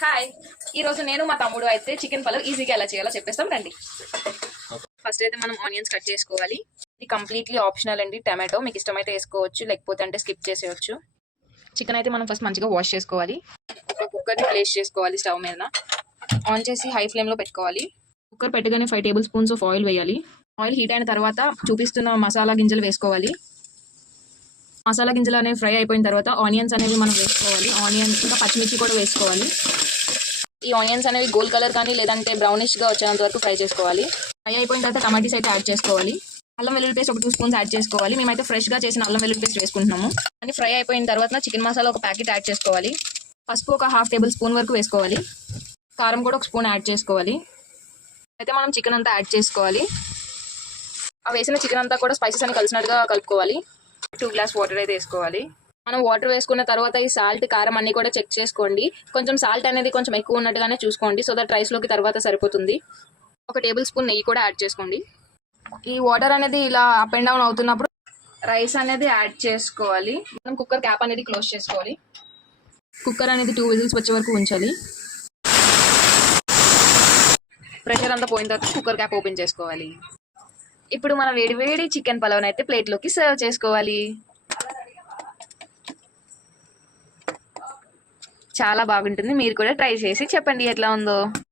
Hi, ఈరోజు నేను మా తమ్ముడు అయితే చికెన్ పలావ్ ఈజీగా ఎలా చేయాలో చెప్పేస్తాం రండి. ఫస్ట్ అయితే మనం ఆనియన్స్ కట్ చేసుకోవాలి. ఇది కంప్లీట్లీ ఆప్షనల్ అండి. టమాటో మీకు ఇష్టమైతే వేసుకోవచ్చు, లేకపోతే అంటే స్కిప్ చేసేయచ్చు. చికెన్ అయితే మనం ఫస్ట్ మంచిగా వాష్ చేసుకోవాలి. ఒక కుక్కర్ని ప్లేస్ చేసుకోవాలి స్టవ్ మీద. ఆన్ చేసి హై ఫ్లేమ్లో పెట్టుకోవాలి. కుక్కర్ పెట్టగానే 5 టేబుల్ స్పూన్స్ ఆఫ్ ఆయిల్ వేయాలి. ఆయిల్ హీట్ అయిన తర్వాత చూపిస్తున్న మసాలా గింజలు వేసుకోవాలి. మసాలా గింజలు అనేవి ఫ్రై అయిపోయిన తర్వాత ఆనియన్స్ అనేవి మనం వేసుకోవాలి. ఆనియన్స్ ఇంకా పచ్చిమిర్చి కూడా వేసుకోవాలి. ఈ ఆనియన్స్ అనేవి గోల్డ్ కలర్ కానీ లేదంటే బ్రౌనిష్గా వచ్చేంత వరకు ఫ్రై చేసుకోవాలి. ఫ్రై అయిపోయిన తర్వాత టమాటీస్ అయితే యాడ్ చేసుకోవాలి. అల్లం వెల్లుల్లి పేస్ట్ ఒక 2 స్పూన్స్ యాడ్ చేసుకోవాలి. మేమైతే ఫ్రెష్గా చేసిన అల్లం వెల్లుల్లి పేస్ట్ వేసుకుంటున్నాము. అని ఫ్రై అయిపోయిన తర్వాత చికెన్ మసాలా ఒక ప్యాకెట్ యాడ్ చేసుకోవాలి. పసుపు ఒక 1/2 టేబుల్ స్పూన్ వరకు వేసుకోవాలి. కారం కూడా ఒక స్పూన్ యాడ్ చేసుకోవాలి. అయితే మనం చికెన్ అంతా యాడ్ చేసుకోవాలి. ఆ వేసిన చికెన్ అంతా కూడా స్పైసెస్ అని కలిసినట్టుగా కలుపుకోవాలి. 2 గ్లాస్ వాటర్ అయితే వేసుకోవాలి. మనం వాటర్ వేసుకున్న తర్వాత ఈ సాల్ట్ కారం అన్ని కూడా చెక్ చేసుకోండి. కొంచెం సాల్ట్ అనేది కొంచెం ఎక్కువ ఉన్నట్టుగానే చూసుకోండి, సో దట్ రైస్లోకి తర్వాత సరిపోతుంది. ఒక టేబుల్ స్పూన్ నెయ్యి కూడా యాడ్ చేసుకోండి. ఈ వాటర్ అనేది ఇలా అప్ అండ్ డౌన్ అవుతున్నప్పుడు రైస్ అనేది యాడ్ చేసుకోవాలి. మనం కుక్కర్ క్యాప్ అనేది క్లోజ్ చేసుకోవాలి. కుక్కర్ అనేది 2 విజిల్స్ వచ్చే వరకు ఉంచాలి. ప్రెషర్ అంతా పోయిన తర్వాత కుక్కర్ క్యాప్ ఓపెన్ చేసుకోవాలి. ఇప్పుడు మనం వేడి వేడి చికెన్ పలావ్ అయితే ప్లేట్లోకి సర్వ్ చేసుకోవాలి. చాలా బాగుంటుంది. మీరు కూడా ట్రై చేసి చెప్పండి ఎట్లా ఉందో.